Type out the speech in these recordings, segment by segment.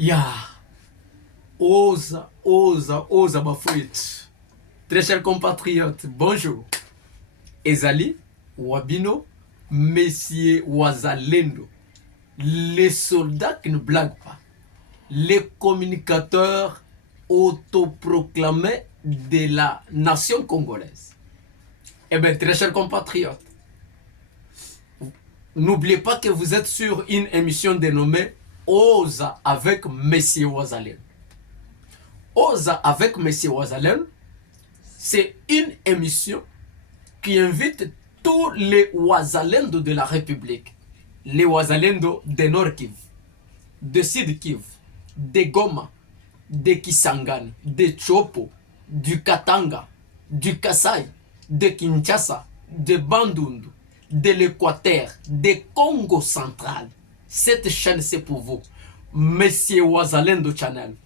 Ya, oza bafouet. Très chers compatriotes, bonjour. Ezali, Wabino, Messieurs Wazalendo, les soldats qui ne blaguent pas, les communicateurs autoproclamés de la nation congolaise. Eh bien, très chers compatriotes, n'oubliez pas que vous êtes sur une émission dénommée Oza avec Messieurs Wazalendo. Oza avec Messieurs Wazalendo, c'est une émission qui invite tous les Wazalendo de la République, les Wazalendo de Nord Kivu, de Sud Kivu, de Goma, de Kisangani, de Chopo, du Katanga, du Kasai, de Kinshasa, de Bandundu, de l'Équateur, de Congo central. Cette chaîne, c'est pour vous, Monsieur Wazalendo Channel.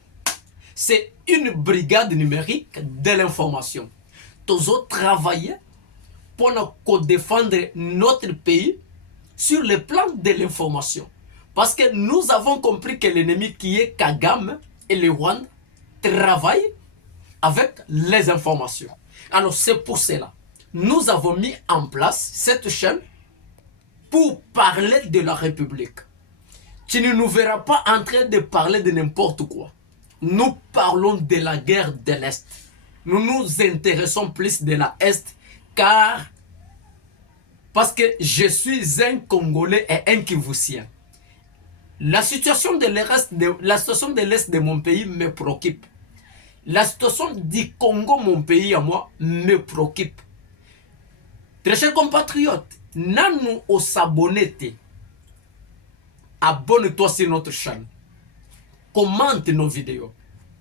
C'est une brigade numérique de l'information. Toujours travailler pour défendre notre pays sur le plan de l'information. Parce que nous avons compris que l'ennemi qui est Kagame et le Rwanda travaillent avec les informations. Alors c'est pour cela, nous avons mis en place cette chaîne pour parler de la République. Tu ne nous verras pas en train de parler de n'importe quoi. Nous parlons de la guerre de l'Est. Nous nous intéressons plus de la Est car parce que je suis un Congolais et un Kivusien. La situation de l'Est de mon pays me préoccupe. La situation du Congo, mon pays à moi, me préoccupe. Très chers compatriotes, nous au s'abonner. Abonne-toi sur notre chaîne. Commente nos vidéos.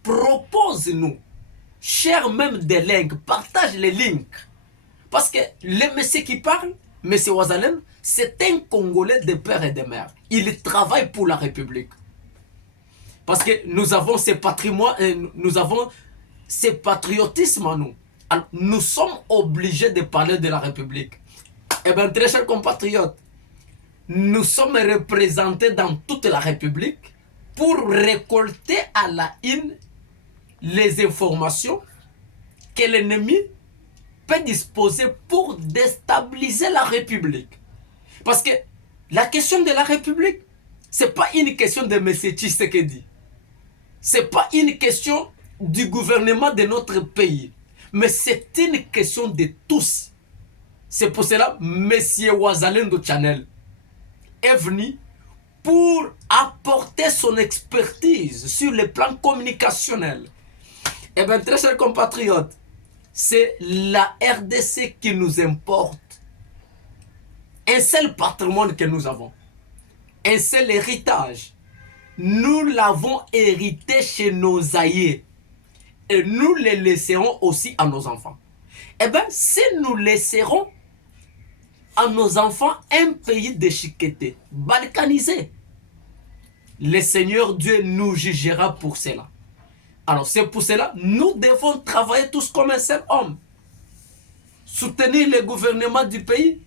Propose-nous. Share même des links. Partage les links. Parce que le monsieur qui parle, M. Wazalendo, c'est un Congolais de père et de mère. Il travaille pour la République. Parce que nous avons ce patrimoine, nous avons ce patriotisme en nous. Alors, nous sommes obligés de parler de la République. Eh bien, très chers compatriotes, nous sommes représentés dans toute la République pour récolter à la une les informations que l'ennemi peut disposer pour déstabiliser la République. Parce que la question de la République, ce n'est pas une question de M. Tshisekedi. Ce n'est pas une question du gouvernement de notre pays. Mais c'est une question de tous. C'est pour cela que M. Wazalendo Channel est venu pour apporter son expertise sur le plan communicationnel. Eh bien, très chers compatriotes, c'est la RDC qui nous importe. Un seul patrimoine que nous avons. Un seul héritage. Nous l'avons hérité chez nos aïeux. Et nous le laisserons aussi à nos enfants. Eh bien, si nous laisserons à nos enfants un pays déchiqueté, balkanisé, le Seigneur Dieu nous jugera pour cela. Alors c'est pour cela nous devons travailler tous comme un seul homme. Soutenir le gouvernement du pays,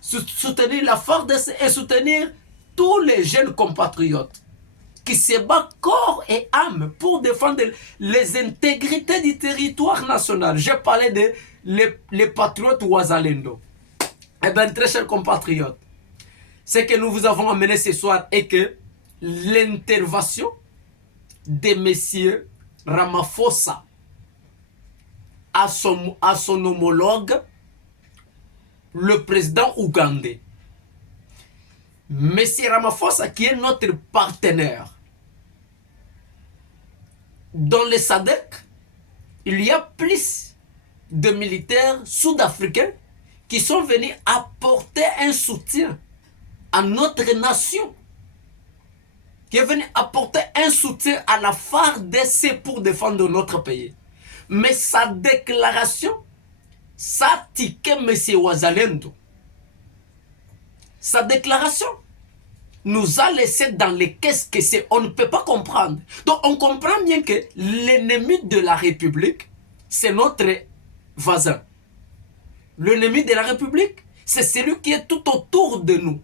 soutenir la FARDC et soutenir tous les jeunes compatriotes qui se battent corps et âme pour défendre les intégrités du territoire national. J'ai parlé de les patriotes Wazalendo. Eh bien, très chers compatriotes, ce que nous vous avons amené ce soir est que l'intervention de messieurs Ramaphosa à son homologue, le président ougandais. Monsieur Ramaphosa, qui est notre partenaire. Dans le SADC, il y a plus de militaires sud-africains qui sont venus apporter un soutien à notre nation. Qui est venu apporter un soutien à la FARDC pour défendre notre pays. Mais sa déclaration, ça a tiqué M. Wazalendo. Sa déclaration nous a laissé dans les caisses que c'est. On ne peut pas comprendre. Donc on comprend bien que l'ennemi de la République, c'est notre voisin. L'ennemi de la République, c'est celui qui est tout autour de nous.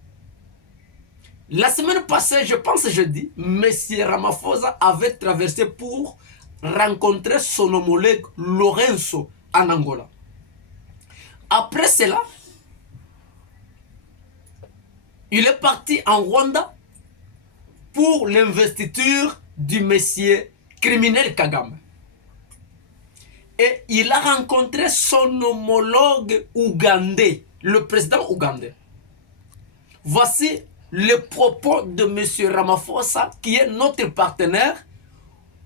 La semaine passée, je pense jeudi, M. Ramaphosa avait traversé pour rencontrer son homologue Lorenzo en Angola. Après cela, il est parti en Rwanda pour l'investiture du monsieur criminel Kagame. Et il a rencontré son homologue ougandais, le président ougandais. Voici le propos de M. Ramaphosa, qui est notre partenaire,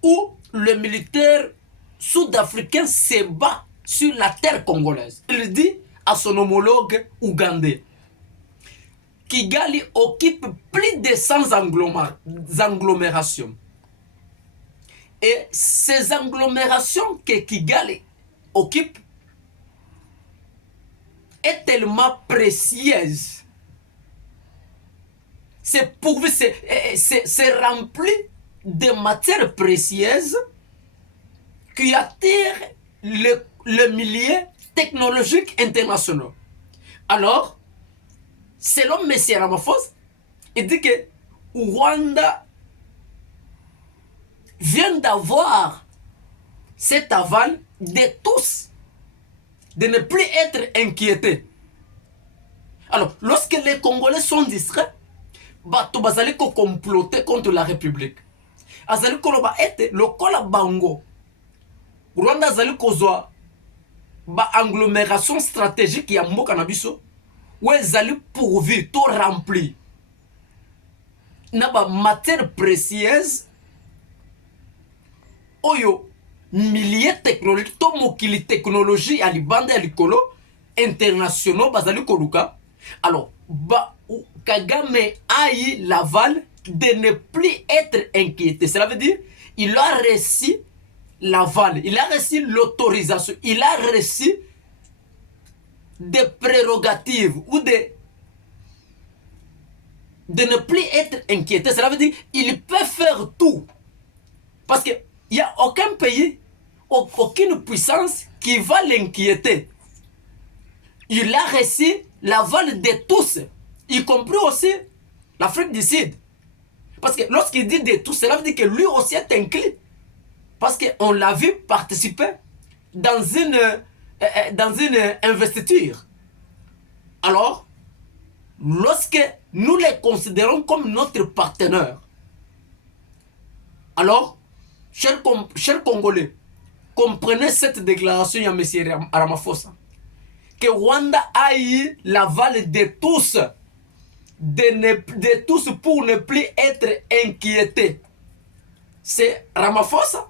où le militaire sud-africain se bat sur la terre congolaise. Il dit à son homologue ougandais: Kigali occupe plus de 100 agglomérations. Et ces agglomérations que Kigali occupe est tellement précieuse. C'est pourvu, c'est rempli de matières précieuses qui attirent le milieu technologique international. Alors, selon M. Ramaphosa, il dit que Rwanda vient d'avoir cet aval de tous, de ne plus être inquiétés. Alors, lorsque les Congolais sont distraits, bato bazali ko comploter contre la République. Azali koloba ete lokola bango Rwanda azali kozwa ba agglomération stratégique ya mboka na biso, ou ezali pourvu to rempli na ba matière précieuse oyo milieu technologique to mokili technologie ya libanda ya likolo internationaux bazali koluka. Alors Kagame a eu l'aval de ne plus être inquiété. Cela veut dire il a reçu l'aval, il a reçu l'autorisation, il a reçu des prérogatives ou de ne plus être inquiété. Cela veut dire il peut faire tout. Parce qu'il n'y a aucun pays, aucune puissance qui va l'inquiéter. Il a reçu l'aval de tous, y compris aussi l'Afrique du Sud. Parce que lorsqu'il dit de tous, cela veut dire que lui aussi est inclus. Parce qu'on l'a vu participer dans une investiture. Alors, lorsque nous les considérons comme notre partenaire, alors, chers Congolais, comprenez cette déclaration de M. Ramaphosa, que Rwanda a eu l'aval de tous, de tous pour ne plus être inquiété. C'est Ramaphosa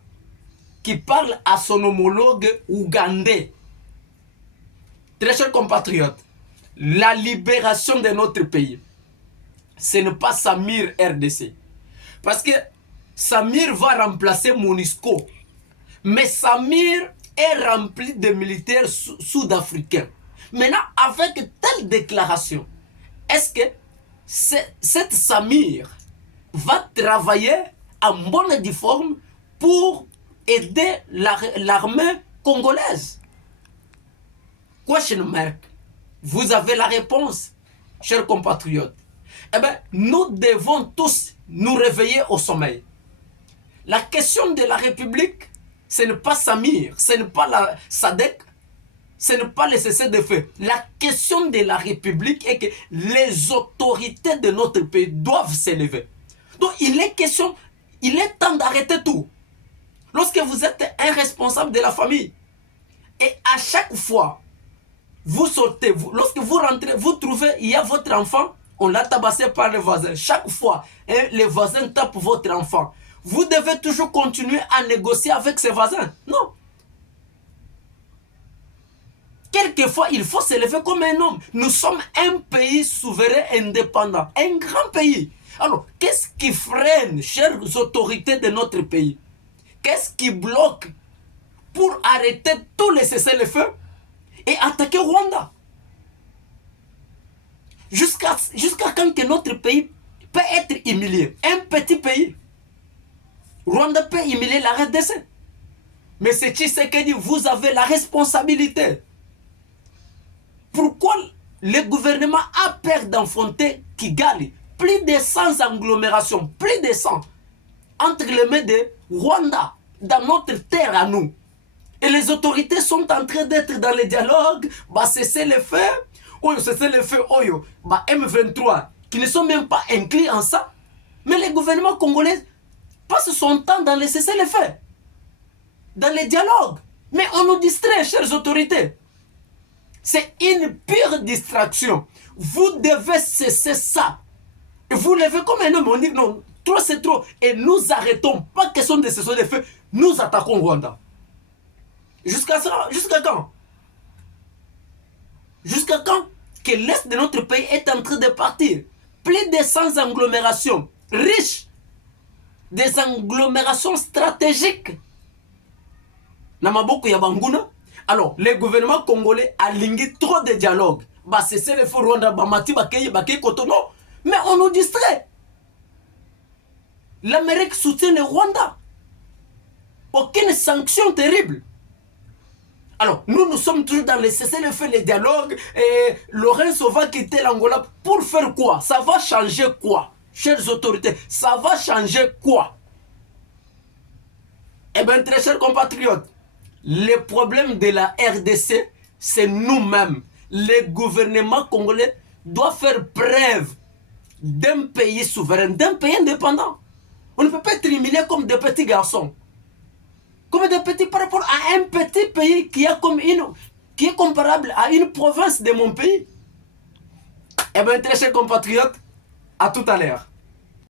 qui parle à son homologue ougandais. Très chers compatriotes, la libération de notre pays, ce n'est pas Samir RDC. Parce que Samir va remplacer MONUSCO. Mais Samir est rempli de militaires sud-africains. Maintenant, avec telle déclaration, est-ce que cette Samir va travailler en bonne et due forme pour aider l'armée congolaise? Question mark. Vous avez la réponse, chers compatriotes. Eh bien, nous devons tous nous réveiller au sommeil. La question de la République, ce n'est pas Samir, ce n'est pas la SADC, ce n'est pas le cessez-le-feu. La question de la République est que les autorités de notre pays doivent s'élever. Donc il est temps d'arrêter tout. Lorsque vous êtes un responsable de la famille, et à chaque fois, vous sortez, lorsque vous rentrez, vous trouvez, il y a votre enfant, on l'a tabassé par le voisin. Chaque fois, les voisins tapent votre enfant. Vous devez toujours continuer à négocier avec ses voisins. Non. Quelquefois, il faut s'élever comme un homme. Nous sommes un pays souverain indépendant, un grand pays. Alors, qu'est-ce qui freine, chères autorités de notre pays? Qu'est-ce qui bloque pour arrêter tous les cessez-le-feu et attaquer Rwanda? Jusqu'à quand que notre pays peut être humilié? Un petit pays. Rwanda peut humilier la RDC. Mais c'est Tshisekedi, vous avez la responsabilité. Pourquoi le gouvernement a peur d'enfronter Kigali? plus de 100 agglomérations, plus de 100, entre les mains de Rwanda, dans notre terre à nous. Et les autorités sont en train d'être dans le dialogue, bah cesser le feu, cesser le feu, bah M23, qui ne sont même pas inclus en ça. Mais le gouvernement congolais passe son temps dans le cesser le feu, dans les dialogues. Mais on nous distrait, chères autorités. C'est une pure distraction. Vous devez cesser ça. Et vous levez comme un homme, on dit non, trop c'est trop. Et nous arrêtons. Pas question de cesser le feu, nous attaquons Rwanda. Jusqu'à quand? Jusqu'à quand que l'Est de notre pays est en train de partir? Plus de 100 agglomérations riches, des agglomérations stratégiques. Namaboko Yabanguna. Alors, le gouvernement congolais a lingué trop de dialogues. Bah, c'est le feu Rwanda, Bamati, Bakeye, Kotono. Mais on nous distrait. L'Amérique soutient le Rwanda. Aucune sanction terrible. Alors, nous sommes toujours dans le cessez-le-feu, les dialogues, et Lorenzo va quitter l'Angola pour faire quoi? Ça va changer quoi? Chères autorités, ça va changer quoi? Eh bien, très chers compatriotes, le problème de la RDC, c'est nous-mêmes. Le gouvernement congolais doit faire preuve d'un pays souverain, d'un pays indépendant. On ne peut pas être humilié comme des petits garçons. Comme des petits par rapport à un petit pays qui est comparable à une province de mon pays. Eh bien, très chers compatriotes, à tout à l'heure.